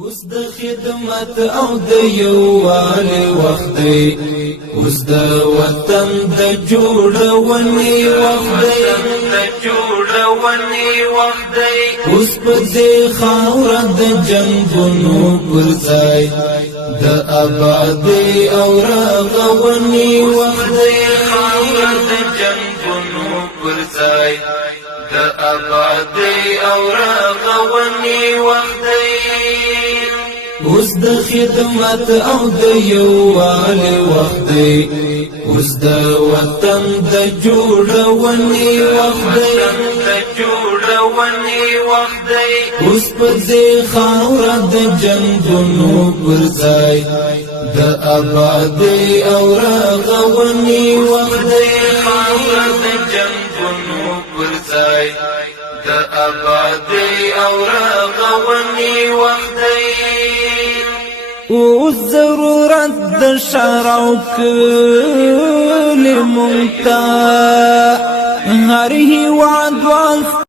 اوس د خدمت او د یووالي وخت دی، اوس د وطن د جوړونې وخت دی، اوس په دې خاوره د جنګونو پر ځای د آبادۍ او رغونې وخت دی، د آبادۍ او رغونې وخت دی. اوس د خدمت او د یووالي وخت دی، اوس د وطن د جوړونې وخت دی، اوس په دې خاوره د جنګونو پر ځای د آبادۍ او رغونې وخت دی، د آبادۍ او رغونې وخت دی. اوس ضرورت د ښار او کلي مونږ ته هر هېوادوال